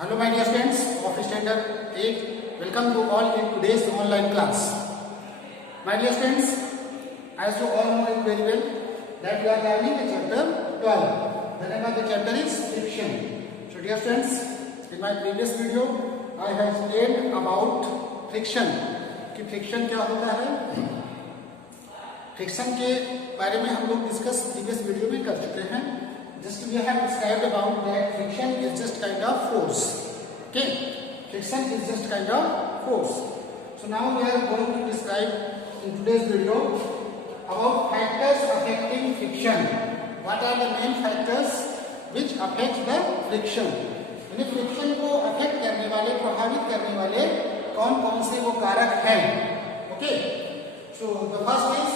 Hello my dear students of standard 8, welcome to all in today's online class. My dear students, as you all know it very well that we are learning the chapter 12. The name of the chapter is friction. So dear students, in my previous video I have explained about friction कि friction क्या होता है. Friction के बारे में हम लोग discuss previous video में कर चुके हैं. Just we have described about that friction is just kind of force. Okay, friction is just kind of force. So now we are going to describe in today's video about factors affecting friction. What are the main factors which affect the friction? यानी friction को affect करने वाले, प्रभावित करने वाले कौन कौन से वो कारक हैं. Okay, so the first is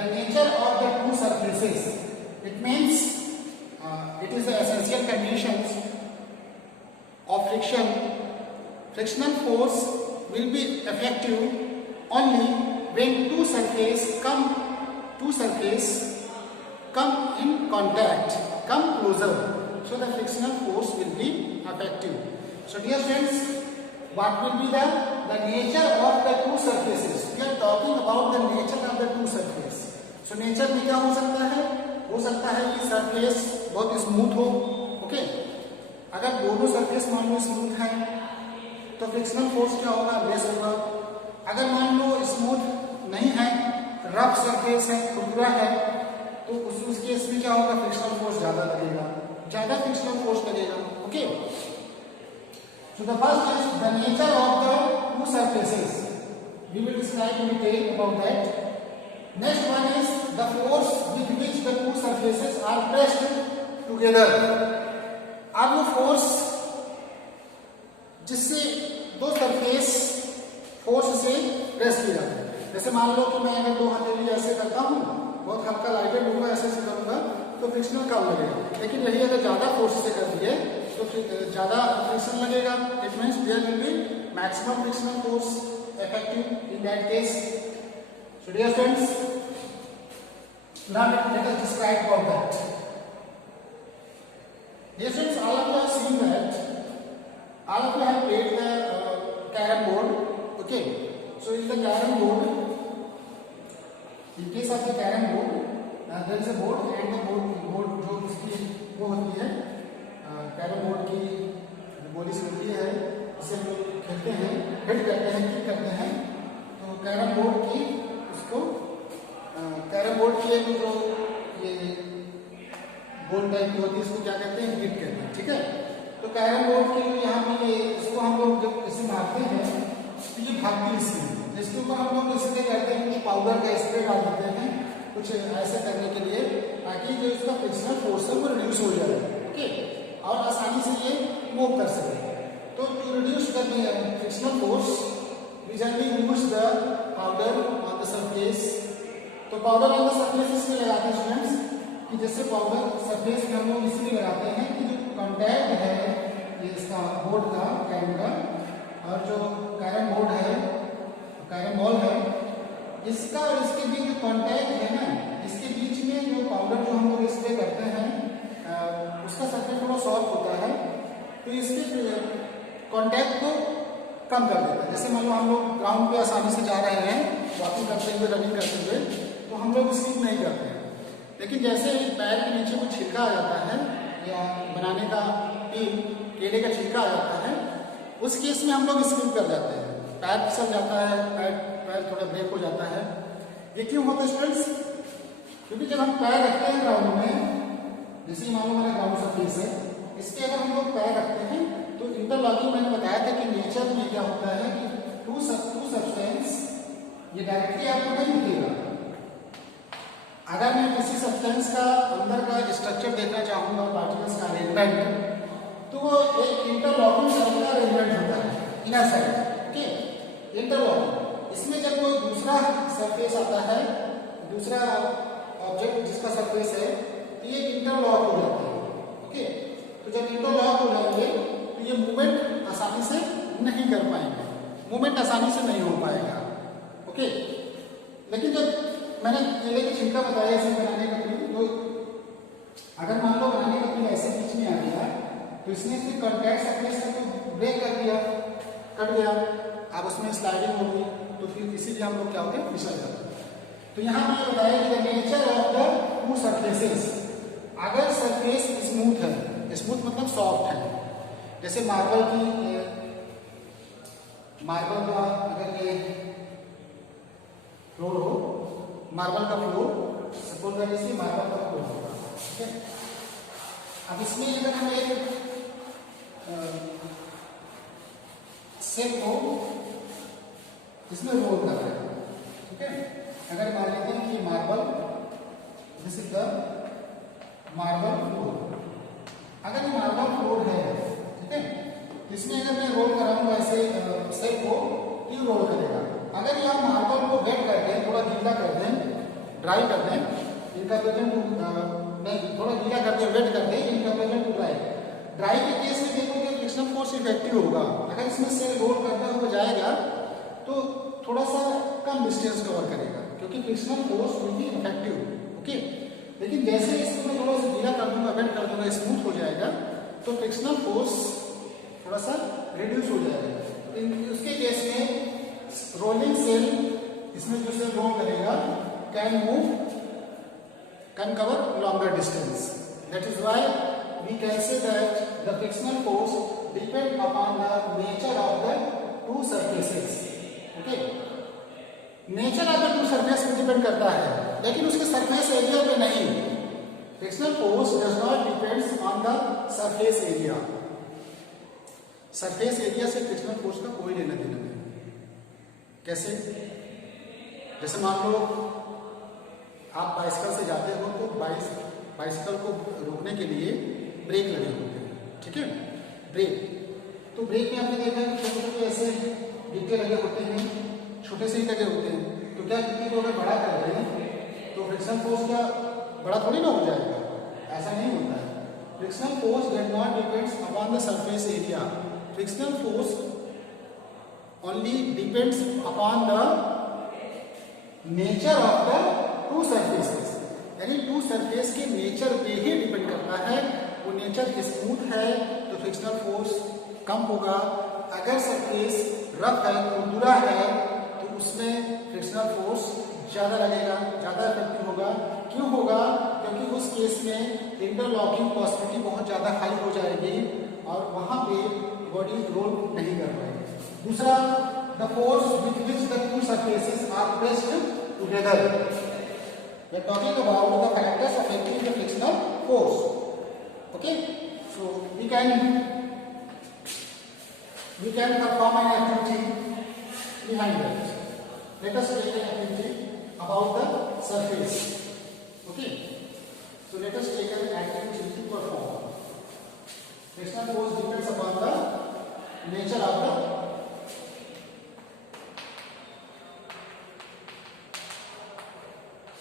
the nature of the two surfaces. It means it is the essential conditions of friction. Frictional force will be effective only when two surfaces come in contact, come closer. So the frictional force will be effective. So dear friends, what will be the nature of the two surfaces? We are talking about the nature of the two surfaces. So nature में क्या हो सकता है? हो सकता है कि surface बहुत स्मूथ हो. ओके, अगर दोनों सरफेस मान लो स्मूथ है तो फ्रिक्शनल फोर्स क्या होगा? लेस होगा. अगर मान लो स्मूथ नहीं है, रफ सरफेस है, खुरदुरा है, तो उस केस में क्या होगा? फ्रिक्शनल फोर्स ज्यादा लगेगा, ज्यादा फ्रिक्शनल फोर्स लगेगा. Okay, so the first is the nature of the two surfaces. We will describe in detail about that. Next one is the force with which the two surfaces are pressed together. अब वो force जिससे दो surface force से press किया जाता है. जैसे मान लो कि मैं अगर दो हथेली ऐसे करता हूँ, बहुत हल्का लाइटेड लूंगा, ऐसे करूंगा तो फ्रिक्शनल कम लगेगा. लेकिन यही अगर ज्यादा फोर्स से कर दिए तो ज्यादा फ्रिक्शन लगेगा. It means there will be maximum frictional force effective in that case. So dear friends, now let us describe about that. Dear friends, all of you have seen that, all of you have played the carrom board. Okay, so in the carrom board, in case of the carrom board, there is a board and the board जो इसकी वो होती है, carrom board की body से होती है, इसे हम लोग खेलते हैं, हिट करते हैं, किक करते हैं. तो carrom board की उसको कैरम बोर्ड की एक जो ये गोल टाइप की होती है, इसको क्या कहते हैं? हिट कहते हैं. ठीक है, तो कैरम बोर्ड की यहाँ पे ये इसको हम लोग जब इसे मारते हैं तो ये भागती है इससे. इसके ऊपर हम लोग इसलिए करते हैं कुछ पाउडर का स्प्रे डाल देते हैं, कुछ ऐसे करने के लिए ताकि जो इसका फ्रिक्शनल फोर्स है वो रिड्यूस हो जाए. ओके, और आसानी से ये मूव कर सके. तो टू रिड्यूस करने frictional force we generally use the powder on the surface. तो पाउडर ऑन द सरफेस इसलिए लगाते हैं स्टूडेंट्स कि जैसे पाउडर सरफेस में हम लोग इसलिए लगाते हैं कि जो कॉन्टैक्ट है ये इसका बोर्ड का, कैरम का, और जो कैरम बोर्ड है, कैरम बॉल है, इसका और इसके बीच जो कॉन्टैक्ट है ना, इसके बीच में जो पाउडर जो हम लोग स्प्रे करते हैं उसका सरफेस थोड़ा सॉफ्ट होता है, तो इसके कॉन्टैक्ट को कम कर देता है. जैसे मान लो हम लोग ग्राउंड पे आसानी से जा रहे हैं, वॉकिंग करते हुए, रनिंग करते हुए, तो हम लोग स्लिप नहीं करते हैं. लेकिन जैसे ही पैर के नीचे कुछ छिलका आ जाता है या बनाने का केले का छिलका आ जाता है, उस केस में हम लोग स्लिप कर जाते हैं, पैर फिसल जाता है, पैर थोड़ा ब्रेक हो जाता है. ये क्यों होता है स्टूडेंट्स? क्योंकि जब हम पैर रखते हैं ग्राउंड में, जैसे मान लो हमारा ग्राउंड सरफेस है, इस पे अगर हम लोग पैर रखते हैं तो इंटरलॉकिंग मैंने बताया था कि नेचर में क्या होता है कि टू सब्सटेंस ये डायरेक्टली आपको नहीं दिखेगा. अगर मैं किसी सब्सटेंस का अंदर का स्ट्रक्चर देखना चाहूंगा, पार्टिकल्स का अरेंजमेंट, तो वो एक इंटरलॉकिंग टाइप का अरेंजमेंट होता है इनर साइड. Okay, interlocking. इसमें जब कोई दूसरा सरफेस आता है, दूसरा ऑब्जेक्ट जिसका सरफेस है, तो ये इंटरलॉक हो जाता है. ओके, तो जब इंटरलॉक हो जाएंगे तो ये मूवमेंट आसानी से नहीं कर पाएंगे, मूवमेंट आसानी से नहीं हो पाएगा. ओके, लेकिन जब मैंने केले की छिलका बताया इसे बनाने का, तो अगर मान लो बनाने का ऐसे बीच में आ गया तो इसने इसके कॉन्टैक्ट सरफेस को ब्रेक कर दिया, कट गया, अब उसमें स्लाइडिंग होगी, तो फिर इसीलिए हम लोग क्या हो गए, फिसल जाते हैं। तो यहाँ पे बताया कि the nature of the two surfaces, अगर सरफेस स्मूथ है, स्मूथ मतलब सॉफ्ट है, जैसे मार्बल का अगर ये फ्लोर हो, मार्बल का floor, suppose that is marble का फ्लोर होगा, ठीक है। अब इसमें अगर हम एक सेल को इसमें रोल कर रहे हैं, ठीक है। अगर मान लेते हैं कि marble, this is the marble floor, अगर ये मार्बल फ्लोर है, ठीक है, इसमें अगर मैं रोल कराऊंगा ऐसे सेल को, ये रोल करेगा। अगर ये हम मार्बल को वेट कर दें, थोड़ा गीला कर दें, ड्राई कर दें, इनका कंपेरिजन टू नहीं, थोड़ा गीला कर दें, वेट कर दें, इनका कंपेरिजन टू ड्राई के केस में देखोगे फ्रिक्शनल फोर्स इफेक्टिव होगा। अगर इसमें सेल रोल करता हुआ जाएगा तो थोड़ा सा कम डिस्टेंस कवर करेगा, क्योंकि frictional force will be effective, okay. लेकिन जैसे इसको मैं थोड़ा सा गीला कर दूंगा, वेट कर दूंगा, स्मूथ हो जाएगा, तो फ्रिक्शनल फोर्स थोड़ा सा रिड्यूस हो जाएगा। उसके केस में रोलिंग सेल, इसमें जो सेल रोल करेगा, can cover longer distance. That is why we can say that the frictional force depend upon the nature of the two surfaces. Okay? Nature of the two surface पे depend करता है, लेकिन उसके surface area पे नहीं. Frictional force does not depends on the surface area. Surface area से frictional force का कोई लेना देना नहीं. कैसे? जैसे मान लो आप बाइसिकल से जाते हो, तो बाइसिकल को रोकने के लिए ब्रेक लगे होते हैं, ठीक है, ब्रेक। तो ब्रेक में आपने देखा कि छोटे छोटे ऐसे डिब्बे लगे होते हैं, छोटे से ही लगे होते हैं, तो क्या डिब्बे को अगर बड़ा कर रहे हैं तो फ्रिक्शनल फोर्स का बड़ा थोड़ी ना हो जाएगा, ऐसा नहीं होता है। Frictional force does not depends upon the surface area, frictional force only depends upon the nature of the two surfaces, यानी टू सरफेस के नेचर पे ही डिपेंड करता है। वो नेचर स्मूथ है तो फ्रिक्शनल फोर्स कम होगा, अगर सरफेस रफ है, खुरदुरा है, तो उसमें फ्रिक्शनल फोर्स ज्यादा लगेगा, ज्यादा इफेक्टिव होगा। क्यों होगा? क्योंकि उस केस में इंटरलॉकिंग पॉसिबिलिटी बहुत ज्यादा हाई हो जाएगी और वहां पे बॉडी रोल नहीं कर पाएगी। दूसरा, the force with which the two surfaces are pressed together, we are talking about the factors affecting the frictional force, okay. So we can perform an activity behind that. Let us take an activity about the surface, okay. So let us take an activity to perform. Frictional force depends upon the nature of the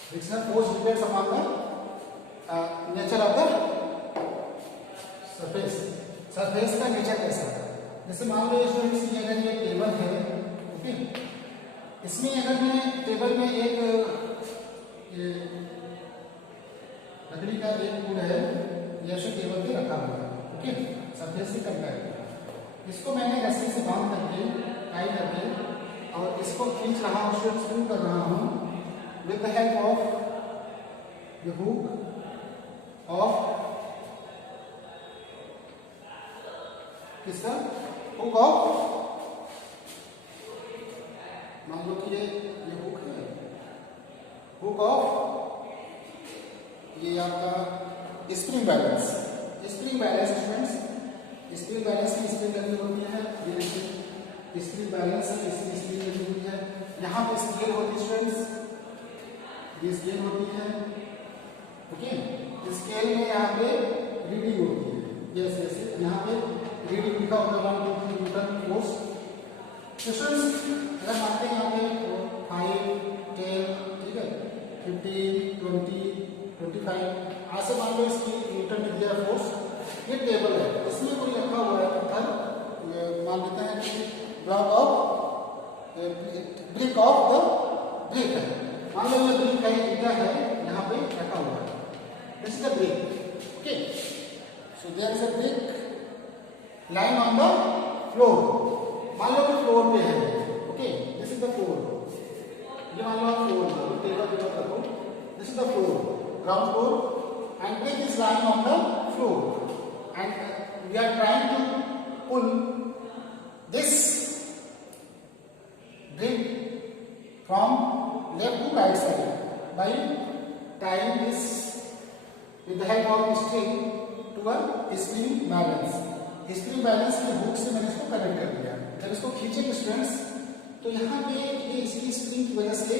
frictional force depends upon the nature of the surface. Surface का nature कैसा है? जैसे मान लो students, ये अगर ये table है, okay, इसमें अगर मैं टेबल में एक ये लकड़ी का एक टूल है, ये ऐसे टेबल पे रखा हुआ है, ओके, सरफेस से कंपेयर, इसको मैंने रस्सी से बांध करके, टाई करके, और इसको खींच रहा हूँ, स्क्रू कर रहा हूँ with the help of the hook of किसका हुक ऑफ, मान लो कि ये हुक है, हुक ऑफ ये आपका spring balance, spring balance students, spring balance की स्प्रिंग लगी होती है, ये स्प्रिंग बैलेंस है, इसकी स्प्रिंग लगी हुई है, यहाँ पे स्केल होती है स्टूडेंट्स, ये स्केल होती है, ओके, स्केल में यहाँ पे रीडिंग होती है, यस यस, यहाँ पे रीडिंग लिखा होगा 1 2 3 न्यूटन फोर्स। क्वेश्चन अगर मानते हैं यहाँ पे 5 10, ठीक है, 15 20 25, आज से मान लो इसकी न्यूटन में दिया फोर्स, ये टेबल है, इसमें कोई रखा हुआ है पत्थर, मान लेते हैं कि block of brick of the brick है, मान लो ये ब्रिक है, ईटा है, यहाँ पे रखा हुआ है, this is the brick, okay. So there is a brick lying on the floor. मान लो कि फ्लोर पे है, okay, this is the floor, ये मान लो आप फ्लोर टेबल के ऊपर रखो, this is the floor, ground floor, and brick is lying on the floor, and we are trying to pull this brick from left to right side by tying this with the help of string to a spring balance. Spring balance के hook से मैंने इसको connect कर दिया। जब इसको खींचेंगे students तो यहाँ पे ये इसकी स्प्रिंग की वजह से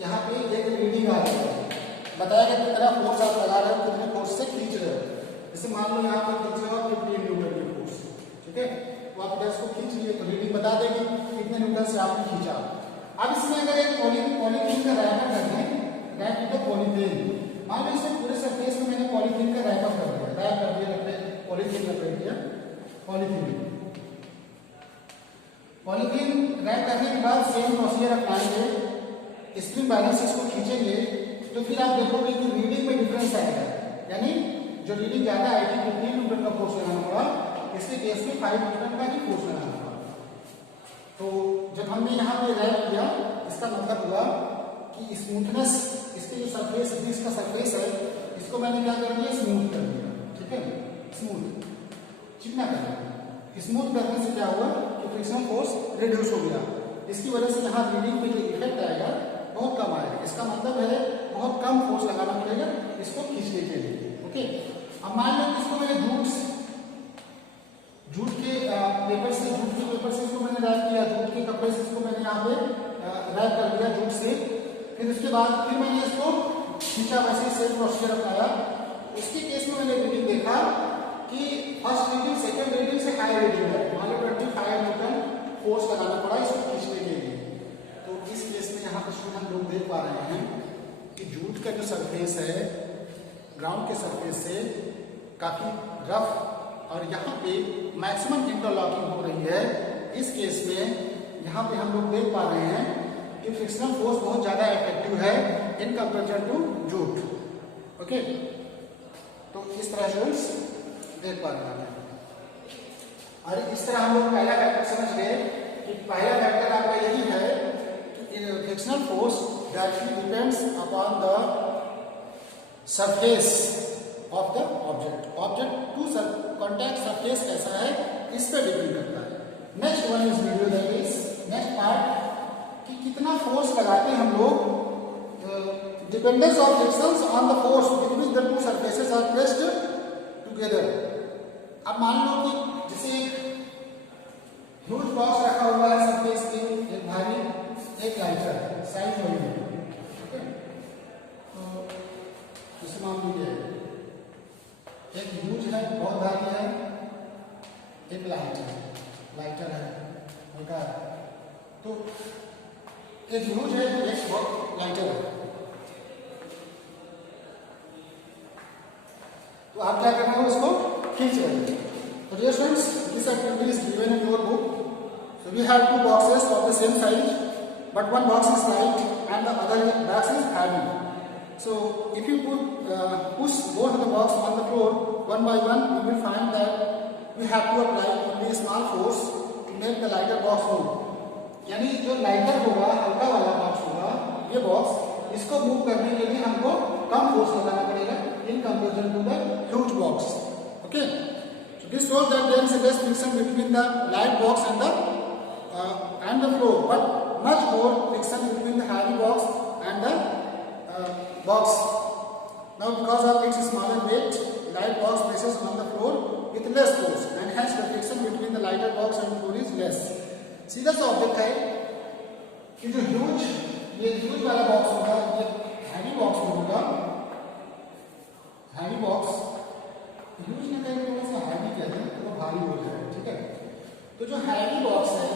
यहाँ पे एक रीडिंग आ रही है, बताया कि कितना फोर्स आप लगा रहे हो, कितने फोर्स से खींच रहे हो। जैसे मान लो यहाँ पे खींच रहे हो 15 न्यूटन की फोर्स, ठीक है, तो आप जब इसको खींच लिए तो रीडिंग बता देगी कितने न्यूटन से आपने खींचा। अब इसमें अगर एक पॉलीथीन का रैपर कर दें, रैप विद पॉलीथीन, मान लो इसे पूरे सरफेस में मैंने पॉलीथीन का रैप कर दिया, रैप कर दिया, पॉलीथीन लपेट दिया, पॉलीथीन रैप करने के बाद सेम प्रोसीजर अपनाएंगे, स्प्रिंग बैलेंस इसको खींचेंगे तो फिर आप देखोगे कि रीडिंग में डिफरेंस आएगा, यानी जो रीडिंग ज्यादा आएगी 15 न्यूटन का फोर्स लगाना पड़ा, इसके केस में 5 न्यूटन का ही फोर्स लगाना पड़ा। तो जब हमने यहाँ पे रैप किया इसका मतलब हुआ कि स्मूथनेस, इसके जो सरफेस इसका सरफेस है इसको मैंने क्या कर दिया, स्मूथ कर दिया, ठीक है, स्मूथ चिकना कर दिया। स्मूथ करने से क्या हुआ कि फ्रिक्शन फोर्स रिड्यूस हो गया, इसकी वजह से यहाँ रीडिंग पे जो इफेक्ट आएगा बहुत कम आएगा। इसका मतलब है बहुत कम फोर्स लगाना पड़ेगा इसको खींचने के लिए, ओके। अब मान लो इसको मैंने जूट के पेपर से इसको मैंने रैप किया, जूट के कपड़े से इसको मैंने यहाँ पे रैप कर दिया जूट से, फिर उसके बाद फिर मैंने इसको खींचा, वैसे सेम प्रोसीजर अपनाया। उसके केस में मैंने रीडिंग देखा कि फर्स्ट रीडिंग सेकंड रीडिंग से हाई रीडिंग है, मान लो 25 न्यूटन फोर्स लगाना पड़ा इसको खींचने के लिए। तो इस केस में यहाँ पर हम लोग देख पा रहे हैं कि जूट का जो सरफेस है ग्राउंड के सरफेस से काफी रफ और यहाँ पे मैक्सिमम इंटरलॉकिंग हो रही है। इस केस में यहाँ पे हम लोग देख पा रहे हैं कि फ्रिक्शनल फोर्स बहुत ज्यादा इफेक्टिव है in comparison to jute, okay. तो इस तरह स्टूडेंट्स देख पा रहे हैं। और इस तरह हम लोग पहला फैक्टर समझ गए कि पहला फैक्टर आपका यही है कि frictional force directly depends upon the surface of the object to contact surface कैसा है इस पर डिपेंड करता है। Next one is video, that is next part कि कितना फोर्स लगाते हैं हम लोग, dependence of frictions on the force between the two surfaces are placed together. अब मान लो कि जैसे ह्यूज बॉक्स रखा हुआ है सरफेस पे, एक भारी एक लाइटर साइज वही है, ठीक है। तो जैसे मान लीजिए एक ह्यूज है बहुत भारी है, एक लाइटर है हल्का है, तो एक ह्यूज है एक बहुत लाइटर है। तो आप क्या करना है उसको खींच रहे हैं। तो dear students, this activity is given in your book. So we have two boxes of the same size, but one box is light and the other box is heavy. So if you push both of the box on the floor one by one, you will find that we have to apply only a small force to make the lighter box move. यानी जो lighter होगा, हल्का वाला box होगा, ये box, इसको move करने के लिए हमको कम फोर्स लगाना पड़ेगा in comparison to the huge box. Okay. So this shows that there is a less friction between the light box and the floor, but much more friction between the heavy box and the box. Now, because of its smaller weight, light box presses on the floor with less force, and hence the friction between the lighter box and the floor is less. सीधा सा object है कि जो ये huge वाला box होगा, ये heavy box होगा, हैवी बॉक्स ह्यूज ना कहें थोड़ा सा हैवी कहते हैं तो भारी हो जाएगा, ठीक है। तो जो हैवी बॉक्स है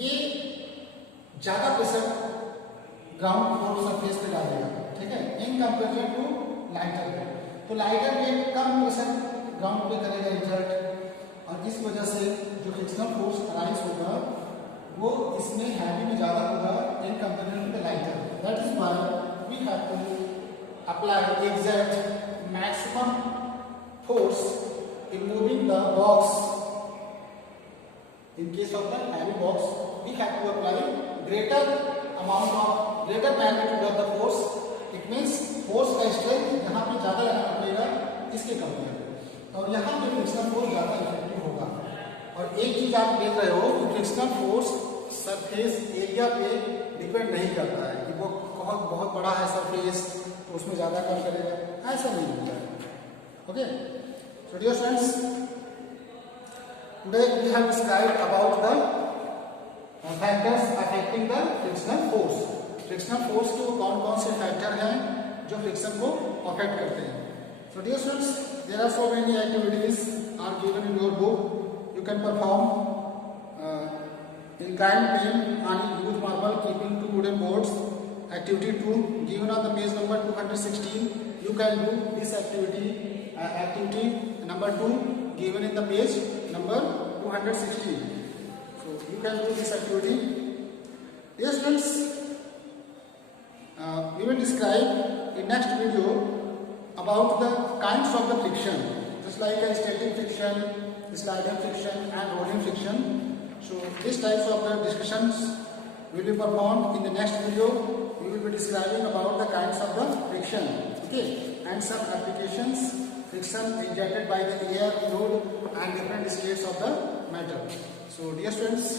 ये ज्यादा प्रेशर ग्राउंड फ्लोर सरफेस पे डालेगा, ठीक है, in comparison to lighter weight. तो लाइटर वेट कम प्रेशर ग्राउंड पे करेगा एग्जर्ट, और इस वजह से जो फ्रिक्शनल फोर्स अराइज होगा वो इसमें हैवी में ज्यादा होगा in comparison to the lighter. That is why we have to apply exact maximum force in moving the box In case of the heavy box, we have to apply greater magnitude of the force. It means force का strength यहाँ पे ज्यादा लगाना पड़ेगा इसके compare में, और यहाँ पे फ्रिक्शनल फोर्स ज्यादा इफेक्टिव होगा। और एक चीज आप देख रहे हो कि फ्रिक्शनल फोर्स सरफेस एरिया पे डिपेंड नहीं करता है कि वो बहुत बड़ा है सरफेस तो उसमें ज्यादा काम करेगा, ऐसा नहीं होता है। Okay, so dear friends, today we have described about the factors affecting the frictional force. Frictional force के कौन से फैक्टर हैं जो फ्रिक्शन को अफेक्ट करते हैं। So dear students, there are so many activities are given in your book. You can perform inclined plane on huge marble keeping two wooden boards. Activity 2 given on the page number 216. You can do this activity. Activity number 2 given in the page number 216. So you can do this activity. Yes, friends, we will describe in next video about the kinds of the friction, just like a static friction, sliding friction, and rolling friction. So these types of the discussions will be performed in the next video. We will be describing about the kinds of the friction, okay, and some applications. Friction injected by the air, fluid, and different states of the matter. So dear students,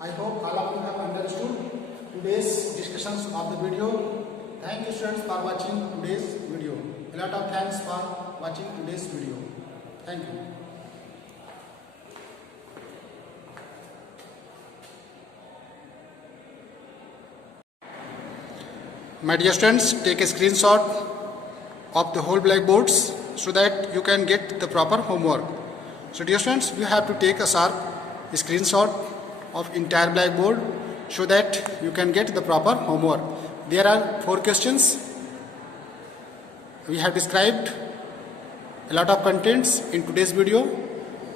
I hope all of you have understood today's discussions of the video. Thank you students for watching today's video. A lot of thanks for watching today's video. Thank you. My dear students, take a screenshot of the whole blackboards so that you can get the proper homework. So dear students, you have to take a sharp screenshot of entire blackboard so that you can get the proper homework. There are 4 questions. We have described a lot of contents in today's video.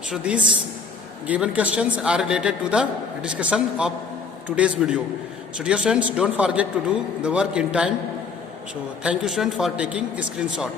So these given questions are related to the discussion of today's video. So dear students, don't forget to do the work in time. So thank you students for taking a screenshot.